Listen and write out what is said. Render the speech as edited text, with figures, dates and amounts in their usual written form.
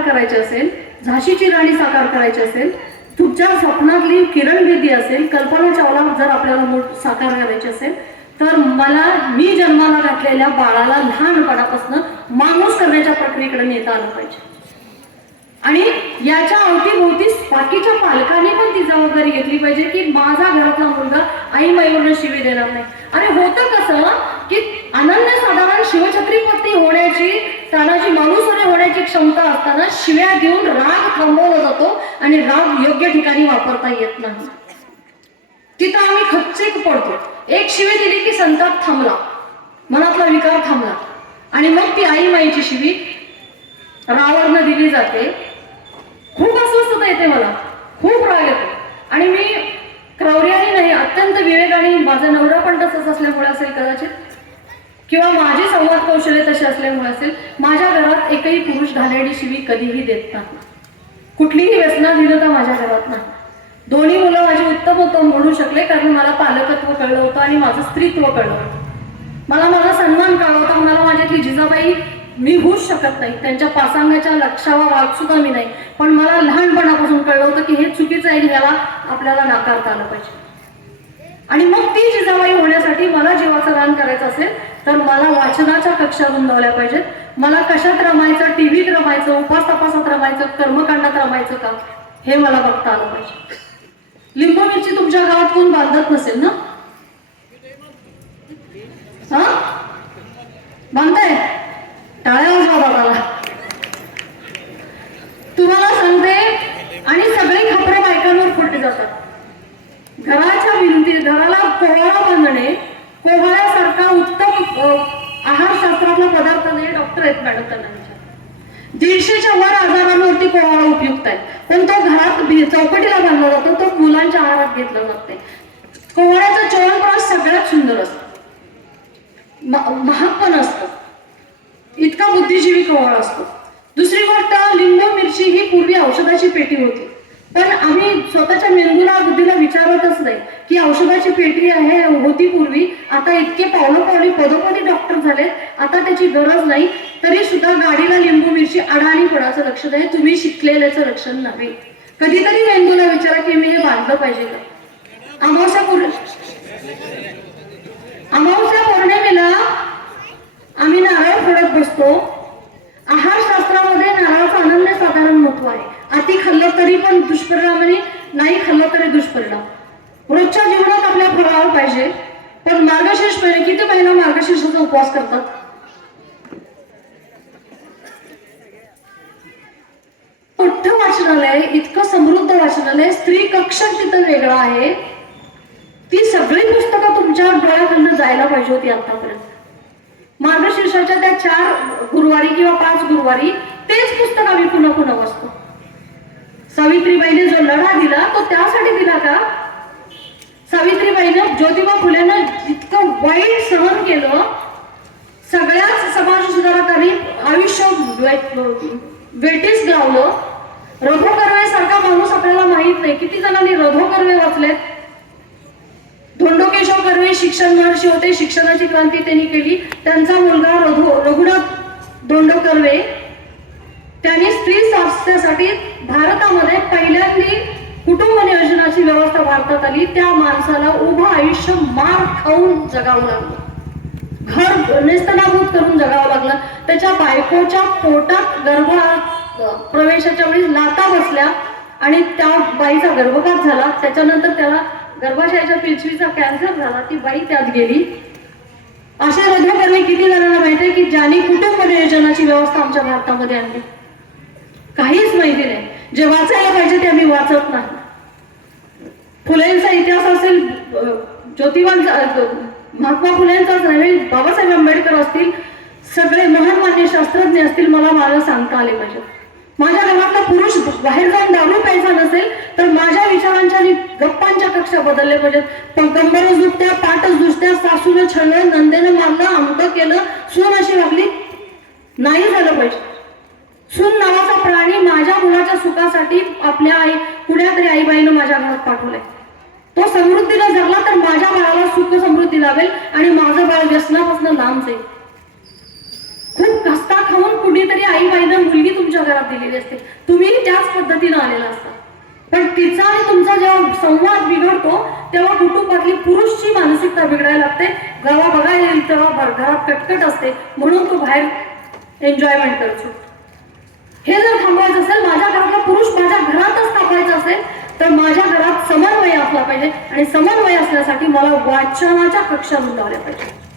साकार करायची असेल, झाशीची राणी साकार करायची असेल, तुमच्या स्वप्नातली किरण बेदी असेल, कल्पना चावला जर आपल्याला साकार करायची असेल, तर मी जन्माला घातलेल्या बाळाला लहानपणापासून माणूस करण्याच्या प्रक्रियेकडे नेता आलं पाहिजे. आणि याच्या अवतीभोवती बाकीच्या पालकांनी पण ती जबाबदारी घेतली पाहिजे की माझा घरातला मुलगा आई माईवरनं शिवी देणार नाही. अरे होतं कसं की अनन्यसाधारण शिवछत्रपती होण्याची, तानाजी मालुसरे होण्याची क्षमता असताना शिव्या देऊन राग थांबवला जातो आणि राग योग्य ठिकाणी वापरता येत नाही. तिथं आम्ही खच्चीक पडतो. एक शिवी दिली की संताप थांबला, मनातला विकार थांबला, आणि मग ती आई माईची शिवी रावावरनं दिली जाते. खूप अस्वस्थता येते, मला खूप राग येतो. आणि मी क्रौर्याने नाही, अत्यंत विवेकाने, माझा नवरा पण तसंच असल्यामुळे असेल कदाचित, किंवा माझी संवाद कौशल्य तसे असल्यामुळे असेल, माझ्या घरात एकही पुरुष घाणेरडी शिवी कधीही देत नाही. कुठलीही व्यसनाधीनता माझ्या घरात नाही. दोन्ही मुलं माझी उत्तम म्हणू शकले कारण मला पालकत्व कळलं होतं आणि माझं स्त्रीत्व कळलं होतं. मला माझा सन्मान कळला होता. मला माझ्यातली जिजाबाई मी होऊच शकत नाही, त्यांच्या पासांगाच्या लक्षावा वाग सुद्धा मी नाही, पण मला लहानपणापासून कळलं होतं की हे चुकीचं आहे, याला आपल्याला नाकारता आलं पाहिजे. आणि मग ती जिजाबाई होण्यासाठी मला जीवाचं दान करायचं असेल तर मला वाचनाच्या कक्षा रुंदावल्या पाहिजेत. मला कशात रमायचं, टीव्हीत रमायचं, उपास तपासात रमायचं, कर्मकांडात रमायचं का, हे मला बघता आलं पाहिजे. लिंबू मिरची तुमच्या गावात कोण बांधत नसेल ना? हा, बांधताय? टाळ्या वाजवा बाबाला. तुम्हाला सांगते, आणि सगळे खपरे बायकांवर फुटले जातात. घराच्या भिंती, घराला कोहाळा बांधणे, कोहाळ्यासारखा उत्तम आहारशास्त्रातला पदार्थ नाही. डॉक्टर आहेत मॅडम त्यांना, 150च्या वर आजारांवरती कोहाळा उपयुक्त आहे, पण तो घरात चौकटीला बांधला जातो, तो मुलांच्या आहारात घेतला जाते. कोहाळ्याचं चोळणप्रवास सगळ्यात सुंदर असतं, महाग पण असतं, इतका बुद्धिजीवी कोहाळा असतो. दुसरी गोष्ट, लिंबू मिरची ही पूर्वी औषधाची पेटी होती, पण आम्ही स्वतःच्या मेंदूला बुद्धीला विचारतच नाही की औषधाची पेटी आहे होती पूर्वी. आता इतके पावलोपावली पदोपदी डॉक्टर झालेत, आता त्याची गरज नाही. तरी सुद्धा गाडीला लिंबू मिरची अडाणीपणाचं लक्षण आहे, तुम्ही शिकलेल्याचं लक्षण नाही. कधीतरी मेंदूला विचारा की मी हे बांधलं पाहिजे का. अमावस्या पौर्णिमेला आम्ही नारळ फोडत बसतो. आहारशास्त्रामध्ये नारळाचं अनन्यसाधारण महत्व आहे. अति खाल्लं तरी पण दुष्परिणाम आणि नाही खाल्लं तरी दुष्परिणाम. रोजच्या जीवनात आपल्या फराळ पाहिजे, पण मार्गशीर्ष महिने, किती महिना मार्गशीर्षाचा उपवास करतात? मोठं वाचनालय, इतकं समृद्ध वाचनालय, स्त्री कक्ष तिथं वेगळं आहे. ती सगळी पुस्तकं तुमच्या डोळ्याकडनं जायला पाहिजे होती आतापर्यंत. मार्गशीर्षाच्या त्या 4 गुरुवारी किंवा 5 गुरुवारी तेच पुस्तक आम्ही पुन्हा पुन्हा वाचतो. सावित्रीबाईने जो लढा दिला तो त्यासाठी दिला का? सावित्रीबाईनं, ज्योतिबा फुलेनं इतकं वाईट सहन केलं, सगळ्याच समाज सुधारकांनी आयुष्य वेटीस लावलं. रघु कर्वे सारखा माणूस आपल्याला माहित नाही, किती जणांनी रघु कर्वे वाचलेत. धोंडोकेशव कर्वे शिक्षण महर्षी होते, शिक्षणाची क्रांती त्यांनी केली. त्यांचा मुलगा रघुनाथ धोंडो कर्वे, त्यांनी स्त्री स्वास्थ्यासाठी भारतामध्ये पहिल्यांदी कुटुंब नियोजनाची व्यवस्था भारतात आली. त्या माणसाला उभं आयुष्य मार खाऊन जगावं लागलं, घर नेस्तनाभूत करून जगावं लागलं. त्याच्या बायकोच्या पोटात प्रवेशाच्या वेळी लाता बसल्या आणि त्या बाईचा गर्भपात झाला. त्याच्यानंतर त्याला गर्भाशयाच्या पिशवीचा कॅन्सर झाला, ती बाई त्यात गेली. असे रघु कर्वे किती जणांना माहिती आहे की ज्यांनी कुटुंब नियोजनाची व्यवस्था आमच्या भारतामध्ये आणली? काहीच माहिती नाही. जे वाचायला पाहिजे ते आम्ही वाचत नाही. फुलेंचा इतिहास असेल, ज्योतिबांचा, महात्मा फुलेंचाच नव्हे, बाबासाहेब आंबेडकर असतील, सगळे महान शास्त्रज्ञ असतील, मला मला सांगता आले पाहिजे. माझ्या घरातला पुरुष बाहेर जाऊन दारू प्यायचा नसेल तर माझ्या विचारांच्या आणि गप्पांच्या कक्षा बदलल्या पाहिजेत. पण कंबरच दुखत्या, पाठच दुसत्या, सासूनं छळलं, नंदेनं मारलं, आमचं केलं, सून अशी वागली, नाही झालं पाहिजे. सून नावाचा प्राणी माझ्या मुलाच्या सुखासाठी आपल्या आई कुण्या तरी आईबाईनं माझ्या घरात पाठवलंय. तो समृद्धीला जगला तर माझ्या बाळाला सुख समृद्धी लाभेल आणि माझं बाळ व्यसनापासून लांब जाईल. खूप कष्टा खाऊन कुणीतरी आई बाईनं मुलगी तुमच्या घरात दिलेली असते, तुम्ही त्याच पद्धतीनं आलेला असता. पण तिचा आणि तुमचा जेव्हा संवाद बिघडतो तेव्हा कुटुंबातली पुरुषची मानसिकता बिघडायला लागते. जेव्हा बघायला येईल तेव्हा घरात कटकट असते, म्हणून तो बाहेर एन्जॉयमेंट करतो. हे जर थांबवायचं असेल, माझ्या घरातला पुरुष माझ्या घरातच थांबायचा असेल, तर माझ्या घरात समन्वय असला पाहिजे. आणि समन्वय असण्यासाठी मला वाचनाच्या कक्षा नोंदवल्या पाहिजे.